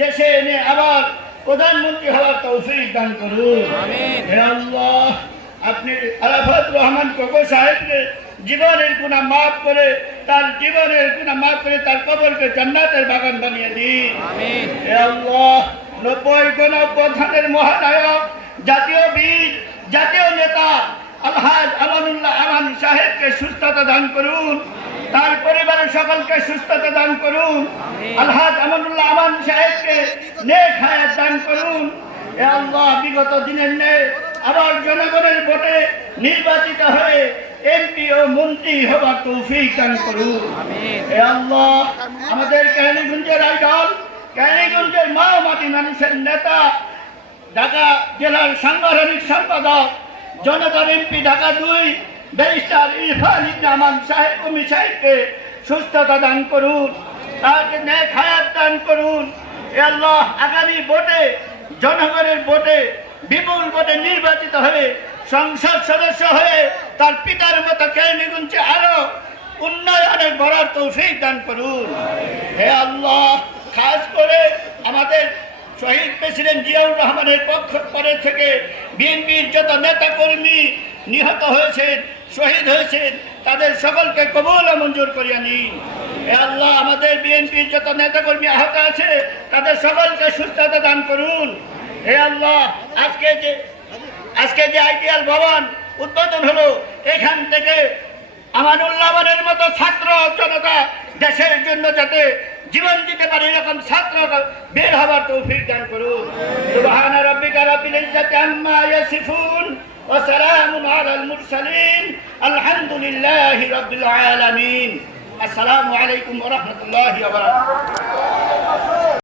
দেশে এনে আবার প্রধানমন্ত্রী হওয়ার তৌফিক দান করুন। হে আল্লাহ, আপনি আরাফাত রহমান কোকো সাহেবকে জীবনের গুনাহ মাফ করে তার কবরকে জান্নাতের বাগান বানিয়ে দিন। হে আল্লাহ, 90 গণঅভ্যুত্থানের মহানায়ক, জাতীয় বীর, জাতীয় নেতা আলহাজ আমানুল্লাহ আমান সাহেবকে সুস্থতা দান করুন, তার পরিবারের সকলকে সুস্থতা দান করুন। আলহাজ আমানুল্লাহ আমান সাহেবকে নেক হায়াত দান করুন। হে আল্লাহ, বিগত দিনের ন্যায় আবার জনগণের ভোটে নির্বাচিত হয়ে এমপি ও মন্ত্রী হবার তৌফিক দান করুন। হে আল্লাহ, আমাদের কেরানীগঞ্জের আইডল, কেরানীগঞ্জের মা মাটি মানুষের নেতা, ঢাকা জেলার সাংগঠনিক সম্পাদক, জনতার এমপি ঢাকা 2 ব্যারিস্টার ইরফান ইবনে আমান সাহেবকে সুস্থতা দান করুন, তাকে নেক হায়াত দান করুন। হে আল্লাহ, আগামী ভোটে, জনগণের ভোটে, বিপুল ভোটে নির্বাচিত হয়ে সংসদ সদস্য হয়ে তার পিতার মতো কেরানীগঞ্জে আরো উন্নয়নের বড়ার তৌফিক দান করুন। হে আল্লাহ, খাস করে আমাদের শহীদ প্রেসিডেন্ট জিয়াউর রহমানের পরে থেকে বিএনপির যত নেতা কর্মী নিহত হয়েছেন, শহীদ হয়েছেন, তাদের সকলকে কবুল ও মঞ্জুর করিয়া নিন। হে আল্লাহ, আমাদের বিএনপির যত নেতা কর্মী আহত আছে তাদের সকলকে সুস্থতা দান করুন। হে আল্লাহ, আজকে যে আইডিয়াল ভবন উদ্বোধন হলো, এখান থেকে আমানুল্লাহর মতো ছাত্র জনতা দেশের জন্য যাতে জীবন দিতে পারে এরকম ছাত্র বের হবার তৌফিক দান করুন। সুবহানা রাব্বিকা রাব্বিল ইজ্জাতি আম্মা ইয়াসিফুন ওয়া সালামুন আলাল মুরসালিন আলহামদুলিল্লাহি রাব্বিল আলামিন। আসসালামু আলাইকুম ওয়া রাহমাতুল্লাহি ওয়া বারাকাতুহু।